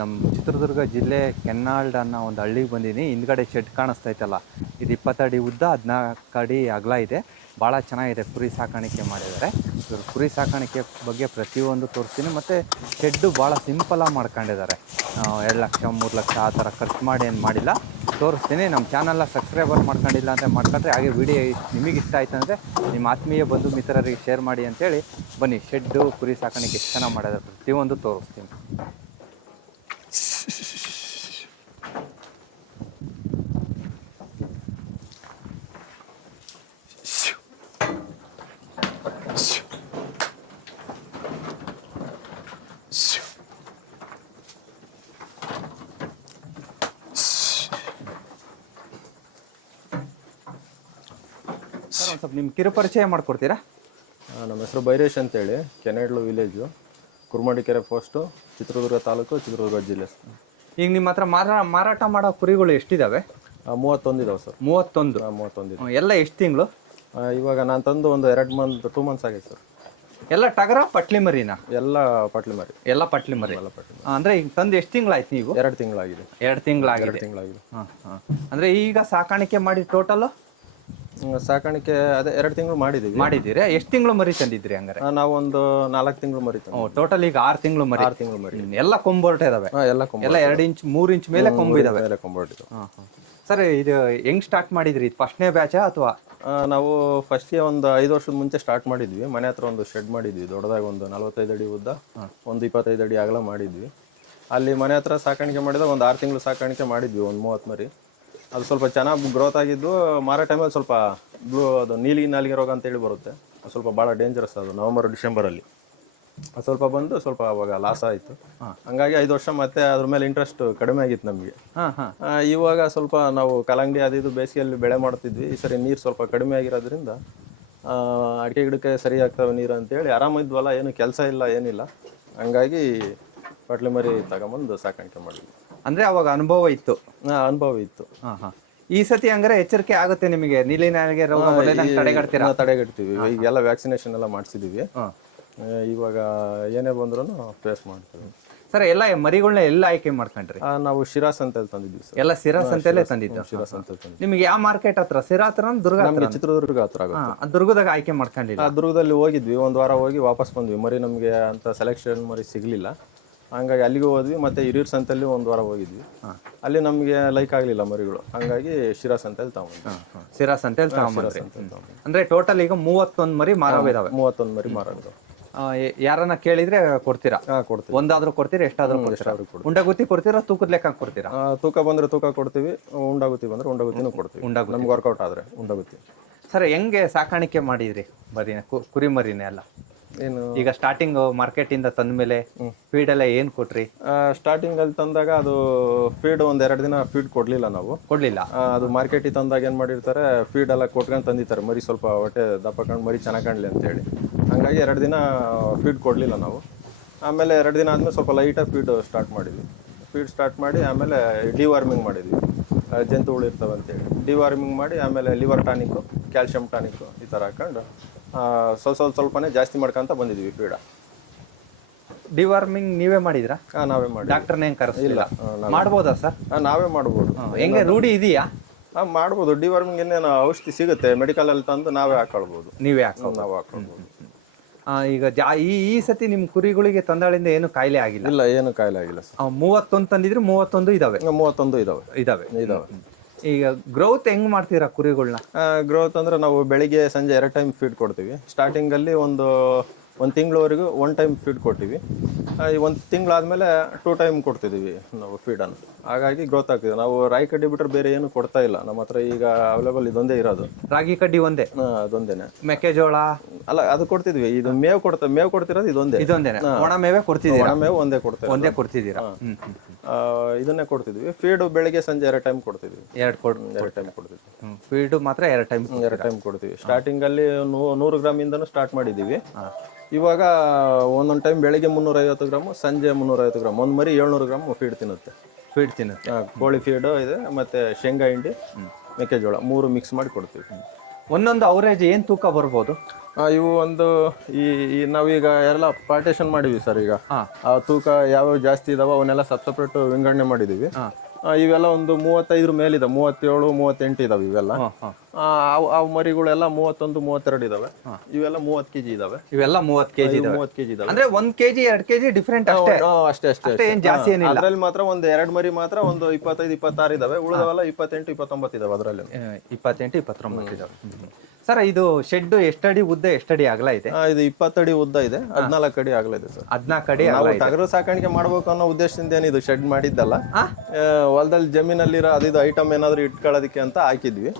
ನಮ್ಮ ಚಿತ್ರದುರ್ಗ ಜಿಲ್ಲೆ ಕೆನ್ನಾಳ್ ಅನ್ನೋ ಒಂದು ಹಳ್ಳಿಗೆ ಬಂದೀನಿ. ಹಿಂದ್ಗಡೆ ಶೆಡ್ ಕಾಣಿಸ್ತೈತಲ್ಲ, ಇದು 20 ಅಡಿ ಉದ್ದ, 14 ಅಡಿ ಅಗಲ ಇದೆ. ಭಾಳ ಚೆನ್ನಾಗಿದೆ. ಕುರಿ ಸಾಕಾಣಿಕೆ ಮಾಡಿದ್ದಾರೆ. ಇವರು ಕುರಿ ಸಾಕಾಣಿಕೆ ಬಗ್ಗೆ ಪ್ರತಿಯೊಂದು ತೋರಿಸ್ತೀನಿ. ಮತ್ತು ಶೆಡ್ಡು ಭಾಳ ಸಿಂಪಲಾಗಿ ಮಾಡ್ಕೊಂಡಿದ್ದಾರೆ. 2 ಲಕ್ಷ 3 ಲಕ್ಷ ಆ ಥರ ಖರ್ಚು ಮಾಡಿ ಏನು ಮಾಡಿಲ್ಲ. ತೋರಿಸ್ತೀನಿ. ನಮ್ಮ ಚಾನಲ್ನ ಸಬ್ಸ್ಕ್ರೈಬರ್ ಮಾಡ್ಕೊಂಡಿಲ್ಲ ಅಂದರೆ ಮಾಡ್ಕೊಂಡ್ರೆ, ಹಾಗೆ ವಿಡಿಯೋ ನಿಮಗೆ ಇಷ್ಟ ಆಯ್ತು ಅಂದರೆ ನಿಮ್ಮ ಆತ್ಮೀಯ ಬಂಧು ಮಿತ್ರರಿಗೆ ಶೇರ್ ಮಾಡಿ ಅಂತೇಳಿ ಬನ್ನಿ. ಶೆಡ್ಡು ಕುರಿ ಸಾಕಾಣಿಕೆ ಎಷ್ಟು ಚೆನ್ನಾಗಿ ಮಾಡಿದ್ದಾರೆ ಪ್ರತಿಯೊಂದು ತೋರಿಸ್ತೀನಿ. ಸರ್, ಒಂದು ಸ್ವಲ್ಪ ನಿಮ್ಮ ಕಿರುಪರಿಚಯ ಮಾಡಿಕೊಡ್ತೀರಾ? ನಮ್ಮ ಹೆಸರು ಬೈರೇಶ್ ಅಂತೇಳಿ, ಕೆನೆಡ್ಲು ವಿಲೇಜು, ಕುರ್ಮಡಿಕೆರೆ ಪೋಸ್ಟು, ಚಿತ್ರದುರ್ಗ ತಾಲೂಕು, ಚಿತ್ರದುರ್ಗ ಜಿಲ್ಲೆ. ಈಗ ನಿಮ್ಮ ಹತ್ರ ಮಾರಾಟ ಮಾಡೋ ಕುರಿಗಳು ಎಷ್ಟಿದ್ದಾವೆ? 31 ಇದಾವೆ ಸರ್. 31? 31 ಇದೆ. ಎಲ್ಲ ಎಷ್ಟು ತಿಂಗಳು? ಇವಾಗ ನಾನು ತಂದು ಒಂದು 2 ಮಂತ್ಸ್ ಆಗೈತೆ ಸರ್. ಎಲ್ಲ ಟಗರ ಪಟ್ಲಿ ಮರಿನಾ? ಎಲ್ಲ ಪಟ್ಲಿ ಮರಿ. ಎಲ್ಲ ಪಟ್ಲಿ ಮರಿ. ಅಂದರೆ ಈಗ ತಂದು ಎಷ್ಟು ತಿಂಗಳಾಯ್ತು ನೀವು? 2 ತಿಂಗಳಾಗಿದೆ. 2 ತಿಂಗಳಾಗಿದೆ. 2 ತಿಂಗಳಾಗಿದೆ. ಹಾಂ ಹಾಂ. ಅಂದರೆ ಈಗ ಸಾಕಾಣಿಕೆ ಮಾಡಿ ಟೋಟಲು ಸಾಕಾಣಿಕೆ ಅದೇ 2 ತಿಂಗಳು ಮಾಡಿದ್ದೀರಾ? ಎಷ್ಟು ತಿಂಗಳು ಮರಿ ತಂದಿದ್ರಿ ಹಂಗಾರೆ? ನಾವೊಂದು 4 ತಿಂಗಳು ಮರಿ ತಂದು. ಟೋಟಲ್ ಈಗ 6 ತಿಂಗಳು ಮರಿ. 6 ತಿಂಗಳು ಮರಿ. ಎಲ್ಲ ಕೊಂಬು ಹೊರಟ ಇದಾವೆ? ಎಲ್ಲ 2 ಇಂಚ್ 3 ಇಂಚ್ ಮೇಲೆ ಕೊಂಬು ಇದಾವೆ. ಕೊಂಬರ್ಟಿದ್ದು. ಸರ್, ಇದು ಹೆಂಗ್ ಸ್ಟಾರ್ಟ್ ಮಾಡಿದ್ರಿ? ಫಸ್ಟ್ನೇ ಬ್ಯಾಚಾ ಅಥವಾ? ನಾವು ಫಸ್ಟ್ಗೆ ಒಂದು 5 ವರ್ಷದ ಮುಂಚೆ ಸ್ಟಾರ್ಟ್ ಮಾಡಿದ್ವಿ. ಮನೆ ಹತ್ರ ಒಂದು ಶೆಡ್ ಮಾಡಿದ್ವಿ, ದೊಡ್ಡದಾಗಿ ಒಂದು 45 ಅಡಿ ಉದ್ದ, ಒಂದು 25 ಅಡಿ ಅಗಲ ಮಾಡಿದ್ವಿ. ಅಲ್ಲಿ ಮನೆ ಹತ್ರ ಸಾಕಾಣಿಕೆ ಮಾಡಿದಾಗ ಒಂದು 6 ತಿಂಗಳು ಸಾಕಾಣಿಕೆ ಮಾಡಿದ್ವಿ, ಒಂದು 30 ಮರಿ. ಅದು ಸ್ವಲ್ಪ ಚೆನ್ನಾಗಿ ಗ್ರೋತ್ ಆಗಿದ್ದು. ಮಾರೋ ಟೈಮಲ್ಲಿ ಸ್ವಲ್ಪ ಅದು ನಾಲಿಗೆ ರೋಗ ಅಂತೇಳಿ ಬರುತ್ತೆ, ಸ್ವಲ್ಪ ಭಾಳ ಡೇಂಜರಸ್. ಅದು ನವಂಬರ್ ಡಿಸೆಂಬರಲ್ಲಿ ಅದು ಸ್ವಲ್ಪ ಬಂದು ಸ್ವಲ್ಪ ಅವಾಗ ಲಾಸ್ ಆಯಿತು. ಹಂಗಾಗಿ 5 ವರ್ಷ ಮತ್ತೆ ಅದ್ರ ಮೇಲೆ ಇಂಟ್ರೆಸ್ಟ್ ಕಡಿಮೆ ಆಗಿತ್ತು ನಮಗೆ. ಇವಾಗ ಸ್ವಲ್ಪ ನಾವು ಕಲ್ಲಂಗಡಿ ಅದು ಇದು ಬೇಸಿಗೆಯಲ್ಲಿ ಬೆಳೆ ಮಾಡ್ತಿದ್ವಿ. ಈ ಸರಿ ನೀರು ಸ್ವಲ್ಪ ಕಡಿಮೆ ಆಗಿರೋದ್ರಿಂದ ಅಡಿಕೆ ಗಿಡಕ್ಕೆ ಸರಿ ಆಗ್ತವೆ ನೀರು ಅಂತೇಳಿ ಆರಾಮಿದ್ವಲ್ಲ, ಏನು ಕೆಲಸ ಇಲ್ಲ ಏನಿಲ್ಲ. ಹಂಗಾಗಿ ಪಟ್ಲಿ ಮರಿ ತಗೊಂಬಂದು ಸಾಕಾಣಿಕೆ ಮಾಡಿದ್ವಿ. ಅಂದರೆ ಅವಾಗ ಅನುಭವ ಇತ್ತು? ಅನುಭವ ಇತ್ತು. ಈ ಸತಿ ಹಂಗಾರೆ ಎಚ್ಚರಿಕೆ ಆಗುತ್ತೆ ನಿಮಗೆ? ನೀಲಿನಾಲಿಗೆ ರೋಗ ತಡೆಗಟ್ತೀವಿ. ಈಗೆಲ್ಲ ವ್ಯಾಕ್ಸಿನೇಷನ್ ಎಲ್ಲ ಮಾಡಿಸಿದೀವಿ. ಇವಾಗ ಏನೇ ಬಂದ್ರೂ ಫೇಸ್ ಮಾಡ್ತೀವಿ. ಸರ್, ಎಲ್ಲ ಮರಿಗಳನ್ನ ಎಲ್ಲ ಆಯ್ಕೆ ಮಾಡ್ಕೊಂಡ್ರಿ? ನಾವು ಶಿರಾಸ್ ಅಂತ ತಂದಿದ್ವಿ ಸರ್. ಎಲ್ಲ ಸಿರಾಸ್ ಅಂತಲೇ ತಂದಿದ್ದು? ಶಿರಾಸ್ ಅಂತ ತಂದಿದ್ವಿ. ನಿಮಗೆ ಯಾವ ಮಾರ್ಕೆಟ್ ಹತ್ರ? ಸಿರಾ ಹತ್ರ? ಚಿತ್ರದುರ್ಗ ಹತ್ರ ಆಗುತ್ತೆ. ದುರ್ಗದಾಗ ಆಯ್ಕೆ ಮಾಡ್ಕೊಂಡಿಲ್ಲ? ದುರ್ಗದಲ್ಲಿ ಹೋಗಿದ್ವಿ, 1 ವಾರ ಹೋಗಿ ವಾಪಸ್ ಬಂದ್ವಿ. ಮರಿ ನಮಗೆ ಅಂತ ಸೆಲೆಕ್ಷನ್ ಮರಿ ಸಿಗ್ಲಿಲ್ಲ. ಹಂಗಾಗಿ ಅಲ್ಲಿಗೂ ಹೋದ್ವಿ. ಮತ್ತೆ ಹಿರಿಯೂರು ಸಂತೆಯಲ್ಲಿ 1 ವಾರ ಹೋಗಿದ್ವಿ. ಅಲ್ಲಿ ನಮಗೆ ಲೈಕ್ ಆಗಲಿಲ್ಲ ಮರಿಗಳು. ಹಂಗಾಗಿ ಶಿರಾಸ್ ಅಂತೇಳಿ ತಗೊಂಡ್ವಿ. ಸಿರಾಸ್ ಅಂತೇಳಿ ತಗೊಂಡ್ರಿ. ಅಂದ್ರೆ ಟೋಟಲ್ ಈಗ 31 ಮರಿ ಮಾರಾವಿದಾವೆ? 31 ಮರಿ ಮಾರಾವಿದಾವೆ. ಯಾರನ್ನ ಕೇಳಿದ್ರೆ ಕೊಡ್ತೀರಾ? ಕೊಡ್ತೀವಿ. ಒಂದಾದ್ರೂ ಕೊಡ್ತೀರಾ? ಎಷ್ಟಾದ್ರೂ ಕೊಡ್ತೀರಾ? ಉಂಡಗುತ್ತಿ ಕೊಡ್ತೀರಾ? ತೂಕದ ಲೆಕ್ಕ ಕೊಡ್ತೀರಾ? ತೂಕ ಬಂದ್ರೆ ತೂಕ ಕೊಡ್ತೀವಿ, ಉಂಡಾಗುತ್ತಿ ಬಂದ್ರೆ ಉಂಡಗುತ್ತಿನೂ ಕೊಡ್ತೀವಿ. ನಮ್ಗೆ ವರ್ಕೌಟ್ ಆದ್ರೆ ಉಂಡಗುತ್ತಿ. ಸರ್, ಹೆಂಗೆ ಸಾಕಾಣಿಕೆ ಮಾಡಿದ್ರಿ ಮರಿನ, ಕುರಿ ಮರಿನೇ ಎಲ್ಲ? ಏನು ಈಗ ಸ್ಟಾರ್ಟಿಂಗ್ ಮಾರ್ಕೆಟ್ ಇಂದ ತಂದ ಮೇಲೆ ಫೀಡ್ ಎಲ್ಲ ಏನ್ ಕೊಟ್ರಿ? ಸ್ಟಾರ್ಟಿಂಗ್ ಅಲ್ಲಿ ತಂದಾಗ ಅದು ಫೀಡ್ 1-2 ದಿನ ಫೀಡ್ ಕೊಡ್ಲಿಲ್ಲ. ನಾವು ಕೊಡ್ಲಿಲ್ಲ. ಅದು ಮಾರ್ಕೆಟಿಗೆ ತಂದಾಗ ಏನ್ ಮಾಡಿರ್ತಾರೆ, ಫೀಡ್ ಎಲ್ಲ ಕೊಟ್ಕೊಂಡು ತಂದಿರ್ತಾರೆ. ಮರಿ ಸ್ವಲ್ಪ ಹೊಟ್ಟೆ ದಪ್ಪ ಕಂಡು ಮರಿ ಚೆನ್ನಾಗಿ ಕಾಣಲಿ ಅಂತೇಳಿ. ಹಂಗಾಗಿ 2 ದಿನ ಫೀಡ್ ಕೊಡಲಿಲ್ಲ ನಾವು. ಆಮೇಲೆ 2 ದಿನ ಆದಮೇಲೆ ಸ್ವಲ್ಪ ಲೈಟಾಗಿ ಫೀಡ್ ಸ್ಟಾರ್ಟ್ ಮಾಡಿದ್ವಿ. ಫೀಡ್ ಸ್ಟಾರ್ಟ್ ಮಾಡಿ ಆಮೇಲೆ ಡಿವಾರ್ಮಿಂಗ್ ಮಾಡಿದ್ವಿ. ಜಂತುಗಳು ಇರ್ತವೆ ಅಂತೇಳಿ ಡಿವಾರ್ಮಿಂಗ್ ಮಾಡಿ, ಆಮೇಲೆ ಲಿವರ್ ಟಾನಿಕ್ಕು, ಕ್ಯಾಲ್ಶಿಯಂ ಟಾನಿಕ್ಕು ಈ ಥರ ಹಾಕೊಂಡು ಸ್ವಲ್ಪನೇ ಜಾಸ್ತಿ ಮಾಡ್ಕೊಂತ ಬಂದಿದ್ವಿ ಫೀಡ. ಡಿವಾರ್ಮಿಂಗ್ ನೀವೇ ಮಾಡಿದ್ರಾ? ನಾವೇ ಮಾಡಿ. ಡಾಕ್ಟರ್ನ ಹೆಂಗೆ ಕರೆಸಿಲ್ಲ? ಮಾಡ್ಬೋದಾ ಸರ್? ನಾವೇ ಮಾಡ್ಬೋದು. ಹೆಂಗೆ ರೂಢಿ ಇದೆಯಾ? ಮಾಡ್ಬೋದು. ಡಿವಾರ್ಮಿಂಗ್ ಇನ್ನೇನು ಔಷಧಿ ಸಿಗುತ್ತೆ ಮೆಡಿಕಲಲ್ಲಿ ತಂದು ನಾವೇ ಹಾಕೊಳ್ಬೋದು. ನೀವೇ ನಾವು ಹಾಕೊಳ್ಬೋದು. ಈಗ ಈ ಸತಿ ನಿಮ್ಮ ಕುರಿಗಳಿಗೆ ತಂದಾಳಿಂದ ಏನು ಕಾಯಿಲೆ ಆಗಿಲ್ಲ? ಇಲ್ಲ, ಏನು ಕಾಯಿಲೆ ಆಗಿಲ್ಲ ಸರ್. 31 ತಂದಿದ್ರೆ 31 ಇದಾವೆ? 31 ಇದಾವೆ. ಈಗ ಗ್ರೋತ್ ಹೆಂಗ್ ಮಾಡ್ತೀರಾ ಕುರಿಗಳನ್ನ? ಗ್ರೋತ್ ಅಂದ್ರೆ ನಾವು ಬೆಳಿಗ್ಗೆ ಸಂಜೆ 2 ಟೈಮ್ ಫೀಡ್ ಕೊಡ್ತೀವಿ. ಸ್ಟಾರ್ಟಿಂಗ್ ಅಲ್ಲಿ ಒಂದು ತಿಂಗಳವರೆಗೂ 1 ಟೈಮ್ ಫೀಡ್ ಕೊಟ್ಟಿವಿ. ಈ 1 ತಿಂಗಳಾದ್ಮೇಲೆ 2 ಟೈಮ್ ಕೊಡ್ತಿದ್ದೀವಿ ನಾವು ಫೀಡನ್ನು. ಹಾಗಾಗಿ ಗ್ರೋತ್ ಆಗ್ತಿದೆ. ನಾವು ರಾಗಿ ಕಡ್ಡಿ ಬಿಟ್ಟರೆ ಬೇರೆ ಏನು ಕೊಡ್ತಾ ಇಲ್ಲ. ನಮ್ಮ ಹತ್ರ ಈಗ ಅವೈಲೇಬಲ್ ಇದೊಂದೇ ಇರೋದು. ರಾಗಿ ಕಡ್ಡಿ ಒಂದೇ? ಅದೊಂದೇನೆ. ಮೆಕ್ಕೆಜೋಳ ಅಲ್ಲ, ಅದು ಕೊಡ್ತಿದ್ವಿ. ಇದು ಮೇವು ಕೊಡ್ತಿರೋದು ಇದೊಂದೇನೆ. ಒಣ ಮೇವೆ ಕೊಡ್ತಿದ್ದೀರಾ? ಒಣ ಮೇವು ಒಂದೇ ಕೊಡ್ತಿದ್ದೀರಾ? ಇದನ್ನೇ ಕೊಡ್ತಿದ್ವಿ. ಫೀಡ್ ಬೆಳಿಗ್ಗೆ ಸಂಜೆ 2 ಟೈಮ್ ಕೊಡ್ತಿದ್ವಿ. 2 ಟೈಮ್ ಕೊಡ್ತಿದ್ವಿ. ಫೀಡ್ ಮಾತ್ರ 2 ಟೈಮ್ ಕೊಡ್ತೀವಿ. ಸ್ಟಾರ್ಟಿಂಗ್ ಅಲ್ಲಿ 100 ಗ್ರಾಮ್ ಇಂದನೂ ಸ್ಟಾರ್ಟ್ ಮಾಡಿದ್ದೀವಿ. ಇವಾಗ ಒಂದೊಂದು ಟೈಮ್ ಬೆಳಿಗ್ಗೆ 350 ಗ್ರಾಮು, ಸಂಜೆ 350 ಗ್ರಾಮ್. ಒಂದು ಮರಿ 700 ಗ್ರಾಮ್ ಫೀಡ್ ತಿನ್ನುತ್ತೆ. ತಿನ್ನುತ್ತೆ. ಕೋಳಿ ಫೀಡ್ ಇದೆ, ಮತ್ತೆ ಶೇಂಗಾ ಹಿಂಡಿ, ಮೆಕ್ಕೆಜೋಳ 3 ಮಿಕ್ಸ್ ಮಾಡಿ ಕೊಡ್ತೀವಿ. ಒಂದೊಂದು ಅವರೇಜ್ ಏನು ತೂಕ ಬರ್ಬೋದು? ಇವು ಒಂದು ಈ ನಾವೀಗ ಎಲ್ಲ ಪಾರ್ಟೇಷನ್ ಮಾಡಿವಿ ಸರ್. ಈಗ ಆ ತೂಕ ಯಾವ್ಯಾವ ಜಾಸ್ತಿ ಇದಾವ ಅವನ್ನೆಲ್ಲ ಸಪ್ರೇಟ್ ವಿಂಗಡಣೆ ಮಾಡಿದೀವಿ. ಇವೆಲ್ಲ ಒಂದು 35 ಮೇಲಿದೆ, 37, 38 ಇದಾವೆ ಇವೆಲ್ಲ. ಅವು ಮರಿಗಳೆಲ್ಲ 31, 32 ಇದಾವೆ. ಇವೆಲ್ಲ 30 kg ಇದಾವೆ. ಇವೆಲ್ಲ 30 kg 30 kg ಇದಾವೆ. ಅಂದ್ರೆ 1 kg 2 kg ಡಿಫ್ರೆಂಟ್ ಅಷ್ಟೇ. ಅಷ್ಟೇ ಏನ್ ಜಾಸ್ತಿ ಏನಿಲ್ಲ. ಅದ್ರಲ್ಲಿ ಮಾತ್ರ ಒಂದು 2 ಮರಿ ಮಾತ್ರ ಒಂದು 25, 26 ಇದಾವೆ. ಉಳಿದವೆಲ್ಲ 28, 29 ಇದಾವೆ. ಅದರಲ್ಲಿ 28, 29 ಇದಾವೆ. ಸರ್ ಇದು ಶೆಡ್ ಎಷ್ಟಡಿ ಉದ್ದ ಎಷ್ಟಡಿ ಅಗಲ ಇದೆ? ಇದು 20 ಅಡಿ ಉದ್ದ ಇದೆ, 14 ಅಡಿ ಅಗಲ ಇದೆ ಸರ್. 14 ಅಡಿ ನಾವು ಟಗರು ಸಾಕಾಣಿಕೆ ಮಾಡ್ಬೇಕು ಅನ್ನೋ ಉದ್ದೇಶದಿಂದ ಏನಿದು ಶೆಡ್ ಮಾಡಿದ್ದಲ್ಲ. ಹೊಲದಲ್ಲಿ ಜಮೀನಲ್ಲಿರೋ ಅದಿದು ಐಟಮ್ ಏನಾದ್ರು ಇಟ್ಕೊಳ್ಳೋದಕ್ಕೆ ಅಂತ ಹಾಕಿದ್ವಿ.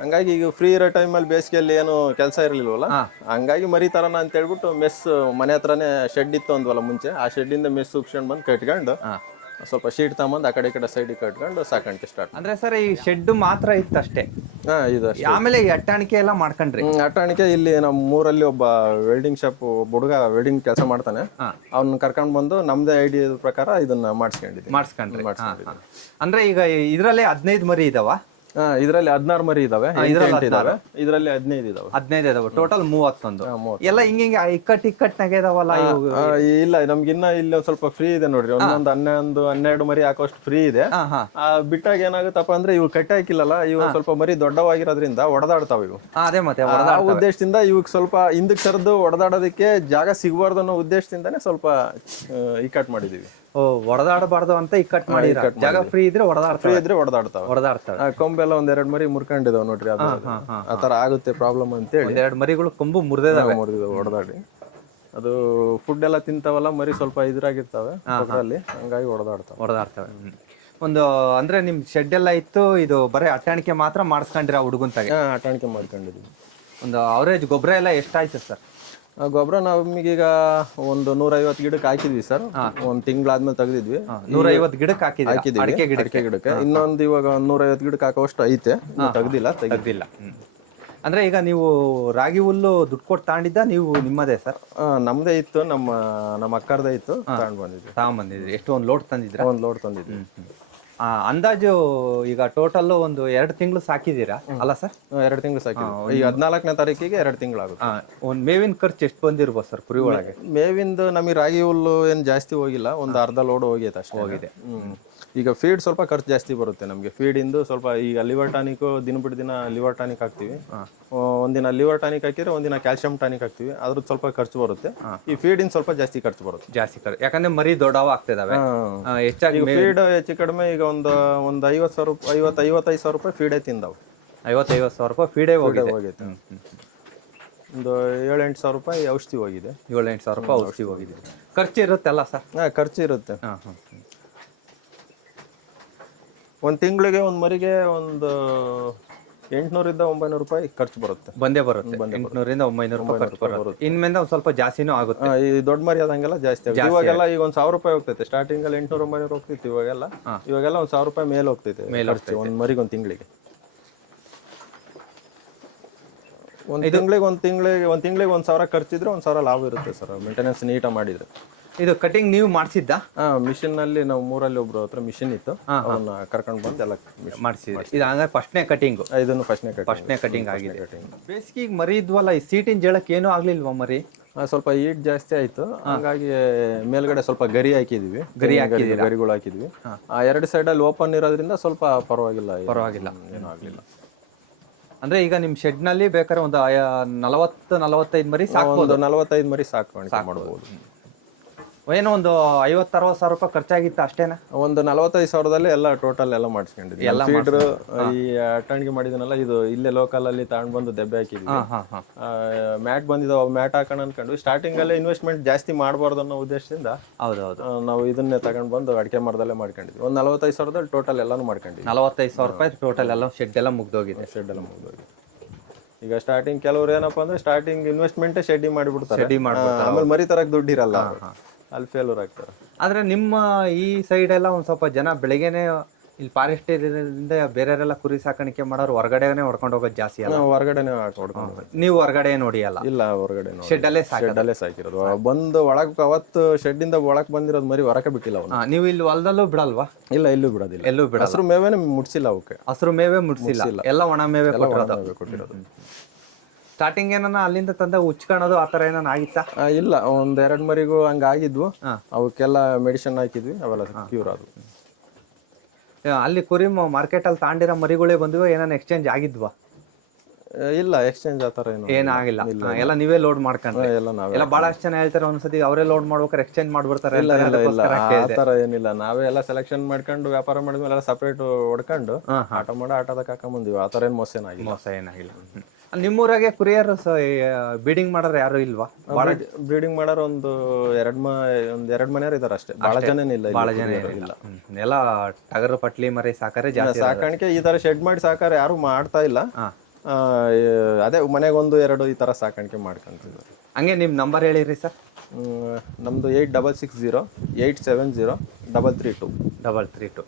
ಹಂಗಾಗಿ ಈಗ ಫ್ರೀ ಇರೋ ಟೈಮಲ್ಲಿ ಬೇಸಿಗೆಯಲ್ಲಿ ಏನು ಕೆಲಸ ಇರಲಿಲ್ವಲ್ಲ, ಹಂಗಾಗಿ ಮರಿ ತರೋಣ ಅಂತ ಹೇಳ್ಬಿಟ್ಟು ಮೆಸ್ ಮನೆ ಹತ್ರನೇ ಶೆಡ್ ಇತ್ತು ಅಂದ್ವಲ್ಲ ಮುಂಚೆ, ಆ ಶೆಡ್ ಇಂದ ಮೆಸ್ ಉಪ್ಸ್ಕೊಂಡ್ ಬಂದು ಕಟ್ಕೊಂಡು ಸ್ವಲ್ಪ ಶೀಟ್ ತಗೊಂಬಂದು ಆ ಕಡೆ ಈ ಕಡೆ ಸೈಡ್ ಕಟ್ಕೊಂಡು ಸಾಕಾಣಿಕೆ ಸ್ಟಾರ್ಟ್. ಅಂದ್ರೆ ಸರ್ ಈ ಶೆಡ್ ಮಾತ್ರ ಇತ್ತಷ್ಟೇ? ಇದು ಆಮೇಲೆ ಈ ಅಟ್ಟಾಣಿಕೆ ಎಲ್ಲ ಮಾಡ್ಕೊಂಡ್ರಿ? ಅಟ್ಟಾಣಿಕೆ ಇಲ್ಲಿ ನಮ್ಮ ಊರಲ್ಲಿ ಒಬ್ಬ ವೆಲ್ಡಿಂಗ್ ಶಾಪ್ ಹುಡುಗ ವೆಲ್ಡಿಂಗ್ ಕೆಲಸ ಮಾಡ್ತಾನೆ, ಅವ್ನ ಕರ್ಕೊಂಡ್ ಬಂದು ನಮ್ದೇ ಐಡಿಯಾ ಪ್ರಕಾರ ಇದನ್ನ ಮಾಡಿಸ್ಕೊಂಡ್ರಿ. ಅಂದ್ರೆ ಈಗ ಇದ್ರಲ್ಲೇ 15 ಮರಿ ಇದಾವ? ಇದರಲ್ಲಿ 16 ಮರಿ ಇದಾವೆ. ಇದರಲ್ಲಿ 15 ಇದಾವೆ. 15 ಇದಾವೆ. ಟೋಟಲ್ 31. ಎಲ್ಲ ಹಿಂಗೆ ಇಕ್ಕಟ್ನಾಗ ಇದಾವಲ್ಲ? ಇಲ್ಲ, ನಮ್ಗಿನ್ನ ಇಲ್ಲಿ ಒಂದ್ ಸ್ವಲ್ಪ ಫ್ರೀ ಇದೆ ನೋಡ್ರಿ. ಒಂದೊಂದು 11, 12 ಮರಿ ಹಾಕೋಷ್ಟು ಫ್ರೀ ಇದೆ. ಬಿಟ್ಟಾಗ ಏನಾಗುತ್ತಪ್ಪ ಅಂದ್ರೆ ಇವು ಕಟ್ಟಿ ಹಾಕಿಲ್ಲಲ್ಲ, ಇವು ಸ್ವಲ್ಪ ಮರಿ ದೊಡ್ಡವಾಗಿರೋದ್ರಿಂದ ಹೊಡೆದಾಡ್ತಾವ ಇವು. ಅದೇ ಮತ್ತೆ ಆ ಉದ್ದೇಶದಿಂದ ಇವಾಗ ಸ್ವಲ್ಪ ಹಿಂದಕ್ಕೆ ಸರಿದು ಹೊಡೆದಾಡೋದಕ್ಕೆ ಜಾಗ ಸಿಗಬಾರ್ದು ಅನ್ನೋ ಉದ್ದೇಶದಿಂದಾನೆ ಸ್ವಲ್ಪ ಇಕ್ಕಟ್ ಮಾಡಿದೀವಿ. ಹೊಡೆದಾಡಬಾರ್ದು ಅಂತ ಇಕ್ಕಟ್ ಮಾಡಿ. ಜಾಗ ಫ್ರೀ ಇದ್ರೆ ಹೊಡೆದಾಡ್ತಾವೆ. ಕೊಂಬೆಲ್ಲ 1-2 ಮರಿ ಮುರ್ಕೊಂಡಿದಾವ ನೋಡ್ರಿ. ಆತರ ಆಗುತ್ತೆ ಪ್ರಾಬ್ಲಮ್ ಅಂತ ಹೇಳಿ 2 ಮರಿಗಳು ಕೊಂಬು ಮುರಿದಿದಾವೆ ಹೊಡೆದಾಡಿ. ಅದು ಫುಡ್ ಎಲ್ಲ ತಿಂತಾವಲ್ಲ, ಮರಿ ಸ್ವಲ್ಪ ಇದ್ರಾಗಿರ್ತಾವೆ ಅದರಲ್ಲಿ, ಹಂಗಾಗಿ ಹೊಡೆದಾಡ್ತಾವೆ. ಒಂದು ಅಂದ್ರೆ ನಿಮ್ ಶೆಡ್ ಎಲ್ಲ ಇತ್ತು, ಇದು ಬರೀ ಅಟ್ಟಾಣಿಕೆ ಮಾತ್ರ ಮಾಡಿಸ್ಕೊಂಡ್ರಿ ಆ ಹುಡುಗಂತಾಗೆ? ಅಟ್ಟಾಣಿಕೆ ಮಾಡ್ಕೊಂಡಿದ್ವಿ. ಒಂದು ಅವರೇಜ್ ಗೊಬ್ಬರ ಎಲ್ಲ ಎಷ್ಟಾಯ್ತು ಸರ್? ಗೊಬ್ಬರ ನಮಗೀಗ ಒಂದು 150 ಗಿಡಕ್ಕೆ ಹಾಕಿದ್ವಿ ಸರ್. ಒಂದ್ ತಿಂಗಳಾದ್ಮೇಲೆ ತೆಗೆದಿದ್ವಿ. 150 ಗಿಡಕ್ಕೆ ಹಾಕಿದ್ವಿ ಅಡಿಕೆ ಗಿಡಕ್ಕೆ. ಇನ್ನೊಂದು ಇವಾಗ 150 ಗಿಡಕ್ಕೆ ಹಾಕೋಷ್ಟು ಐತೆ, ತೆಗ್ದಿಲ್ಲ. ಅಂದ್ರೆ ಈಗ ನೀವು ರಾಗಿ ಹುಲ್ಲು ದುಡ್ಡು ಕೊಟ್ಟು ತಗೊಂಡಿದ್ದ ನೀವು ನಿಮ್ಮದೇ ಸರ್? ನಮ್ದೇ ಇತ್ತು, ನಮ್ಮ ಅಕ್ಕರ್ದೇ ಇತ್ತು, ತಗೊಂಡ್ಬಂದಿದ್ವಿ. ಎಷ್ಟು ಒಂದು ಲೋಡ್ ತಂದಿದ್ರ? ಒಂದು ಲೋಡ್ ತಂದಿದ್ವಿ. ಅಂದಾಜು ಈಗ ಟೋಟಲ್ ಒಂದು 2 ತಿಂಗಳು ಸಾಕಿದೀರಾ ಅಲ್ಲ ಸರ್? 2 ತಿಂಗಳು ಸಾಕಿದ್ವಿ. ಈ 14ನೇ ತಾರೀಕಿಗೆ 2 ತಿಂಗಳಾಗುತ್ತೆ. ಒಂದು ಮೇವಿನ ಖರ್ಚು ಎಷ್ಟು ಬಂದಿರ್ಬೋದು ಸರ್ ಕುರಿ ಒಳಗೆ? ಮೇವಿಂದು ನಮಗೆ ರಾಗಿ ಹುಲ್ಲು ಏನು ಜಾಸ್ತಿ ಹೋಗಿಲ್ಲ, ಒಂದು ಅರ್ಧ ಲೋಡ್ ಹೋಗಿದೆ ಅಷ್ಟೇ. ಹೋಗಿದೆ. ಈಗ ಫೀಡ್ ಸ್ವಲ್ಪ ಖರ್ಚು ಜಾಸ್ತಿ ಬರುತ್ತೆ ನಮಗೆ. ಫೀಡ್ ಇಂದು ಸ್ವಲ್ಪ ಈಗ ಲಿವರ್ ಟಾನಿಕ್ ದಿನ ಬಿಟ್ಟು ದಿನ ಲಿವರ್ ಟಾನಿಕ್ ಹಾಕ್ತಿವಿ. ಒಂದಿನ ಲಿವರ್ ಟಾನಿಕ್ ಹಾಕಿದ್ರೆ ಒಂದಿನ ಕ್ಯಾಲ್ಸಿಯಂ ಟಾನಿಕ್ ಹಾಕ್ತಿವಿ. ಅದ್ರದ್ದು ಸ್ವಲ್ಪ ಖರ್ಚು ಬರುತ್ತೆ. ಈ ಫೀಡ್ ಇಂದ ಸ್ವಲ್ಪ ಜಾಸ್ತಿ ಖರ್ಚು ಬರುತ್ತೆ. ಯಾಕಂದ್ರೆ ಮರಿ ದೊಡ್ಡವ ಆಗ್ತಿದಾವೆ ಹೆಚ್ಚಾಗಿ. ಫೀಡ್ ಹೆಚ್ಚು ಕಡಿಮೆ ಈಗ ಒಂದು 50,000 55,000 ರೂಪಾಯಿ ಫೀಡೇ ತಿಂದಾವೆ. 55,000 ರೂಪಾಯಿ ಫೀಡೇ ಹೋಗೈತೆ. ಒಂದು 7-8 ಸಾವಿರ ರೂಪಾಯಿ ಔಷಧಿ ಹೋಗಿದೆ. 7-8 ಸಾವಿರ ರೂಪಾಯಿ ಔಷಧಿ ಹೋಗಿದೆ. ಖರ್ಚು ಇರುತ್ತಲ್ಲ ಸರ್? ಖರ್ಚು ಇರುತ್ತೆ. ಒಂದು ತಿಂಗಳಿಗೆ ಒಂದು ಮರಿಗೆ ಒಂದು 800-900 ರೂಪಾಯಿ ಖರ್ಚು ಬರುತ್ತೆ. ಬಂದೇ ಬರುತ್ತೆ. 800-900 ರೂಪಾಯಿ ಖರ್ಚು ಬರುತ್ತೆ. ಇನ್ಮೇಲೆ ಒಂದು ಸ್ವಲ್ಪ ಜಾಸ್ತಿನೂ ಆಗುತ್ತೆ. ಈ ದೊಡ್ಡ ಮರಿ ಆದಂಗೆಲ್ಲ ಜಾಸ್ತಿ ಆಗುತ್ತೆ. ಇವಾಗೆಲ್ಲ ಈಗ 1,000 ರೂಪಾಯಿ ಹೋಗ್ತೈತೆ. ಸ್ಟಾರ್ಟಿಂಗ್ ಅಲ್ಲಿ 800-900 ಹೋಗ್ತಿತ್ತು. ಇವಾಗೆಲ್ಲ 1,000 ರೂಪಾಯಿ ಮೇಲೆ ಹೋಗ್ತೈತೆ ಒಂದು ಮರಿಗೆ ಒಂದು ತಿಂಗಳಿಗೆ. ಒಂದು ತಿಂಗಳಿಗೆ 1,000 ಖರ್ಚಿದ್ರೆ 1,000 ಲಾಭ ಇರುತ್ತೆ ಸರ್, ಮೇಂಟೆನೆನ್ಸ್ ನೀಟಾಗಿ ಮಾಡಿದ್ರೆ. ಇದು ಕಟಿಂಗ್ ನೀವು ಮಾಡಿಸಿದ್ದ? ಮಿಷಿನ್ ನಲ್ಲಿ ನಾವು ಮೂರಲ್ಲಿ ಒಬ್ರು ಹತ್ರ ಮಿಷಿನ್ ಇತ್ತು, ಅವನ್ನ ಕರ್ಕೊಂಡು ಬಂದು ಎಲ್ಲ ಮಾಡಿಸಿದ್ರಿ. ಇದು ಅಂದ್ರೆ ಫಸ್ಟ್ನೇ ಕಟಿಂಗ್? ಇದನ್ನು ಫಸ್ಟ್ನೇ ಕಟಿಂಗ್ ಆಗಿದೆ. ಬೇಸಿಗೆ ಮರಿ ಇದ್ವಲ್ಲ, ಈ ಸೀಟಿನ ಜಳಕ್ಕೆ ಏನೂ ಆಗ್ಲಿಲ್ವಾ ಮರಿ? ಸ್ವಲ್ಪ ಹೀಟ್ ಜಾಸ್ತಿ ಆಯ್ತು, ಹಂಗಾಗಿ ಮೇಲ್ಗಡೆ ಸ್ವಲ್ಪ ಗರಿ ಹಾಕಿದ್ವಿ. ಗರಿಗಳು ಹಾಕಿದ್ವಿ. ಆ 2 ಸೈಡಲ್ಲಿ ಓಪನ್ ಇರೋದ್ರಿಂದ ಸ್ವಲ್ಪ ಪರವಾಗಿಲ್ಲ ಏನೂ ಆಗ್ಲಿಲ್ಲ. ಅಂದ್ರೆ ಈಗ ನಿಮ್ ಶೆಡ್ ನಲ್ಲಿ ಬೇಕಾದ್ರೆ ಒಂದು 40-45 ಮರಿ ಸಾಕ್ಬೋದು? 45 ಮರಿ ಸಾಕಬಹುದು. ಏನೋ ಒಂದು 50-60 ಸಾವಿರ ರೂಪಾಯಿ ಖರ್ಚಾಗಿತ್ತು ಅಷ್ಟೇನಾ? ಒಂದು 45,000ದಲ್ಲಿ ಎಲ್ಲ ಟೋಟಲ್ ಎಲ್ಲ ಮಾಡಿಸ್ಕೊಂಡಿದ್ವಿ. ಫೀಡ್ರ್ ಈ ಅಟ್ಟಾಣಿಕೆ ಮಾಡಿದನಲ್ಲ, ಇದು ಇಲ್ಲೇ ಲೋಕಲ್ ಅಲ್ಲಿ ತಗೊಂಡ್ ಬಂದು ದೆಬ್ಬೆ ಹಾಕಿದ್ವಿ. ಮ್ಯಾಟ್ ಬಂದಿದಾವ, ಮ್ಯಾಟ್ ಹಾಕೋಣ ಅನ್ಕೊಂಡು ಸ್ಟಾರ್ಟಿಂಗ್ ಅಲ್ಲೇ ಇನ್ವೆಸ್ಟ್ಮೆಂಟ್ ಜಾಸ್ತಿ ಮಾಡಬಾರ್ದು ಅನ್ನೋ ಉದ್ದೇಶದಿಂದ ನಾವು ಇದನ್ನೇ ತಗೊಂಡ್ ಬಂದು ಅಡಿಕೆ ಮರದಲ್ಲೇ ಮಾಡ್ಕೊಂಡಿದ್ವಿ. ಒಂದು 45,000ದಲ್ಲಿ ಟೋಟಲ್ ಎಲ್ಲಾನು ಮಾಡ್ಕೊಂಡಿದ್ವಿ. 45,000 ರೂಪಾಯಿ ಟೋಟಲ್ ಎಲ್ಲ ಶೆಡ್ ಎಲ್ಲ ಮುಗ್ದೋಗಿದೆ. ಈಗ ಸ್ಟಾರ್ಟಿಂಗ್ ಕೆಲವ್ರು ಏನಪ್ಪಾ ಅಂದ್ರೆ ಸ್ಟಾರ್ಟಿಂಗ್ ಇನ್ವೆಸ್ಟ್ಮೆಂಟ್ ಶೆಡ್ಡಿ ಮಾಡಿಬಿಡ್ತಾರೆ, ಆಮೇಲೆ ಮರಿ ತರಕ್ ದುಡ್ಡಿರಲ್ಲ, ಅಲ್ಲಿ ಫೇಲ್ಯೂರ್ ಆಗ್ತಾರೆ. ಆದ್ರೆ ನಿಮ್ಮ ಈ ಸೈಡ್ ಎಲ್ಲ ಒಂದ್ ಸ್ವಲ್ಪ ಜನ ಬೆಳಗ್ಗೆನೆ ಇಲ್ಲಿ ಫಾರೆಸ್ಟ್ ಏರಿಯಾದಿಂದ ಬೇರೆಯವರೆಲ್ಲ ಕುರಿ ಸಾಕಾಣಿಕೆ ಮಾಡೋರು ಹೊರಗಡೆನೇ ಹೊಡ್ಕೊಂಡು ಹೋಗೋದು ಜಾಸ್ತಿ ಅಲ್ಲ. ನಾವು ಹೊರಗಡೆನೇ ಹೊಡ್ಕೊಂಡು ನೀವು ಹೊರಗಡೆ ನೋಡಿ ಅಲ್ಲ, ಇಲ್ಲ ಹೊರಗಡೆ ಶೆಡ್ಡಲ್ಲೇ ಸಾಕು. ಶೆಡ್ಡಲ್ಲೇ ಸಾಕಿರೋದು. ಬಂದು ಒಳಗೆ ಅವತ್ತು ಶೆಡ್ಡಿಂದ ಒಳಗೆ ಬಂದಿರೋದು ಮರಿ ಹೊರಕ್ಕೆ ಬಿಟ್ಟಿಲ್ಲ ಅವನು. ನೀವು ಇಲ್ಲಿ ಹೊಲದಲ್ಲೂ ಬಿಡಲ್ವಾ? ಇಲ್ಲ ಎಲ್ಲೂ ಬಿಡೋದಿಲ್ಲ, ಎಲ್ಲೂ ಬಿಡ. ಹಸಿರು ಮೇವೇನೆ ಮುಟ್ಸಿಲ್ಲ ಅವಕ್ಕೆ, ಹಸಿರು ಮೇವೆ ಮುಡ್ಸಿಲ್ಲ, ಎಲ್ಲ ಒಣ ಮೇವೆ ಕೊಟ್ಟಿರೋದು. ಸ್ಟಾರ್ಟಿಂಗ್ ಏನನ್ನ ಅಲ್ಲಿಂದ ತಂದ ಉಚ್ಕೊಳೋದು ಆ ಥರ ಏನಾನ ಆಗಿತ್ತಾ? ಇಲ್ಲ, ಒಂದ್ 2 ಮರಿಗೂ ಹಂಗಾಗಿದ್ವು. ಅವಕ್ಕೆಲ್ಲ ಮೆಡಿಸಿನ್ ಹಾಕಿದ್ವಿ, ಅವೆಲ್ಲ ಕ್ಯೂರ್ ಆದ್ವು. ಅಲ್ಲಿ ಕುರಿ ಮಾರ್ಕೆಟಲ್ಲಿ ತಾಂಡಿರೋ ಮರಿಗಳೇ ಬಂದ್ವು, ಏನಾನ ಎಕ್ಸ್ಚೇಂಜ್ ಆಗಿದ್ವಾ? ಇಲ್ಲ, ಎಕ್ಸ್ಚೇಂಜ್ ಆ ಥರ ಏನಾಗಿಲ್ಲ, ಎಲ್ಲ ನೀವೇ ಲೋಡ್ ಮಾಡ್ಕೊಂಡ್ರೆ. ಎಲ್ಲ ನಾವೇ. ಎಲ್ಲ ಬಹಳಷ್ಟು ಜನ ಹೇಳ್ತಾರೆ ಒಂದ್ಸತಿ ಅವರೇ ಲೋಡ್ ಮಾಡ್ಬೇಕಾರೆ ಎಕ್ಸ್ಚೇಂಜ್ ಮಾಡ್ಬಿಡ್ತಾರೆ. ಇಲ್ಲ ಆ ಥರ ಏನಿಲ್ಲ, ನಾವೇ ಎಲ್ಲ ಸೆಲೆಕ್ಷನ್ ಮಾಡ್ಕೊಂಡು ವ್ಯಾಪಾರ ಮಾಡಿದ್ಮೇಲೆ ಎಲ್ಲ ಸಪ್ರೇಟ್ ಹೊಡ್ಕೊಂಡು ಆಟೋದಾಗ ಹಾಕೊಂಬಂದಿವಿ. ಆ ಥರ ಏನು ಮೋಸ ಏನಾಗಿಲ್ಲ. ಮೋಸ ಏನಾಗಿಲ್ಲ. ನಿಮ್ಮೂರಾಗೆ ಕುರಿಯರು ಬೀಡಿಂಗ್ ಮಾಡೋರು ಯಾರು ಇಲ್ವಾ? ಬ್ರೀಡಿಂಗ್ ಮಾಡೋರು ಒಂದು 2 ಮನೆಯವ್ರು ಇದಾರೆ ಅಷ್ಟೇ, ಭಾಳ ಜನ ಇಲ್ಲ. ಭಾಳ ಜನ ಇಲ್ಲ, ಎಲ್ಲ ಟಗರು ಪಟ್ಲಿ ಮರಿ ಸಾಕಾರೆ ಜಾಸ್ತಿ. ಸಾಕಾಣಿಕೆ ಈ ತರ ಶೆಡ್ ಮಾಡಿ ಸಾಕಾರ ಯಾರು ಮಾಡ್ತಾ ಇಲ್ಲ. ಅದೇ ಮನೆಗೆ 1-2 ಈ ತರ ಸಾಕಾಣಿಕೆ ಮಾಡ್ಕೊಂತಿದ್ದಾರೆ. ಹಂಗೆ ನಿಮ್ಮ ನಂಬರ್ ಹೇಳಿರಿ ಸರ್. ನಮ್ದು 8660 870 332.